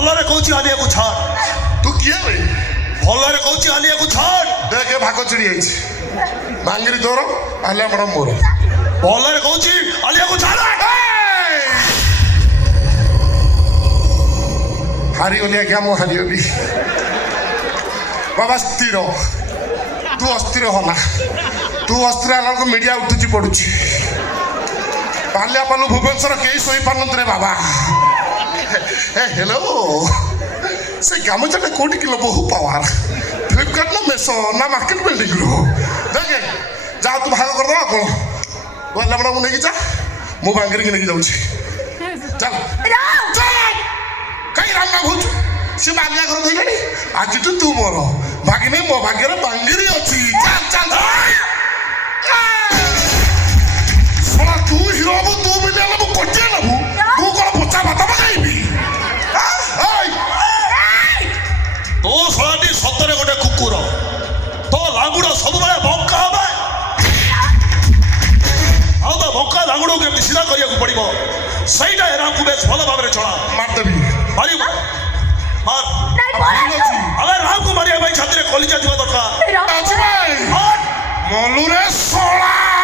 ଭଲରେ କହୁଛି ଆଲିଆକୁ ଛାଡ। ତୁ କିଏ ବେ? ଭଲରେ କହୁଛି ଆଲିଆକୁ ଛାଡ। ଦେଖେ ଭାଗ ଚିଡ଼ି ଯାଇଛି। ମାଙ୍ଗିରି ତୋର ଆଲିଆ ମ୍ୟାଡ଼ାମ ମୋର। ଭଲରେ କହୁଛି ଆଲିଆକୁ ଛାଡ। ହାରିଗଲି ଆଜ୍ଞା, ମୁଁ ହାରିଗଲି। ବାବା ସ୍ଥିର, ତୁ ଅସ୍ଥିର ହନା। ତୁ ଅସ୍ଥିର ହେଲା ବେଳକୁ ମିଡ଼ିଆ ଉଠୁଛି ପଡ଼ୁଛି। ବାଲିଆପାଲୁ ଭୁବନେଶ୍ୱର କେହି ଶୋଇପାରୁନଥିଲେ ବାବା। ହ୍ୟାଲୋ, ସେ ଗାମୁଛାଟା କୋଉଠି କିଲୋ? ବହୁ ପାୱାର। ଫ୍ଲିପକାର୍ଟ ନା ମେସୋ ନା ମାର୍କେଟ ବିଲ୍ଡିଂରୁ? ଦେଖେ ଯାହା ତୁ ଭାଗ କରିଦେବା କ'ଣ? ଗଲା ମ୍ୟାଡ଼ାମ ମୁଁ ନେଇକି ଯା, ମୁଁ ବାଙ୍ଗିରିକି ନେଇକି ଯାଉଛି। ଚାଲ କାହିଁ ରାମ କହୁଛୁ? ସେ ବାଲିଆ ଘର ଧଇଲାଣି। ଆଜିଠୁ ତୁ ମୋର ଭାଗିନି, ମୋ ଭାଗ୍ୟରେ ବାଙ୍ଗିରି ଅଛି। ଚାଲ ଚାଲ ଶଳା, ତୁ ହିରୋ ହବୁ, ତୁ ମିଳିଲେ ମୁଁ କୋଟିଏ ନେବୁ। ତୁ କ'ଣ ପୋଚା ଭାତ ପକାଇବି? ତୋ ଶଳାଟି ସତରେ ଗୋଟେ କୁକୁର। ତୋ ଲାଙ୍ଗୁଡ଼ ସବୁବେଳେ ବଙ୍କା ହବେ। ଆଉ ତ ବଙ୍କା ଲାଙ୍ଗୁଡ଼କୁ କେମିତି ସିଧା କରିବାକୁ ପଡ଼ିବ, ସେଇଟା ଏରାଙ୍କୁ ବେଶ ଭଲ ଭାବରେ ଜଣା। ମାରିଦେବି। ମାରିବ ମାର। ଆମେ ରାମକୁ ମାରିବା ପାଇଁ ଛାତିରେ କଲିଜା ଥିବା ଦରକାର। ମଲୁରେ ଶଳା।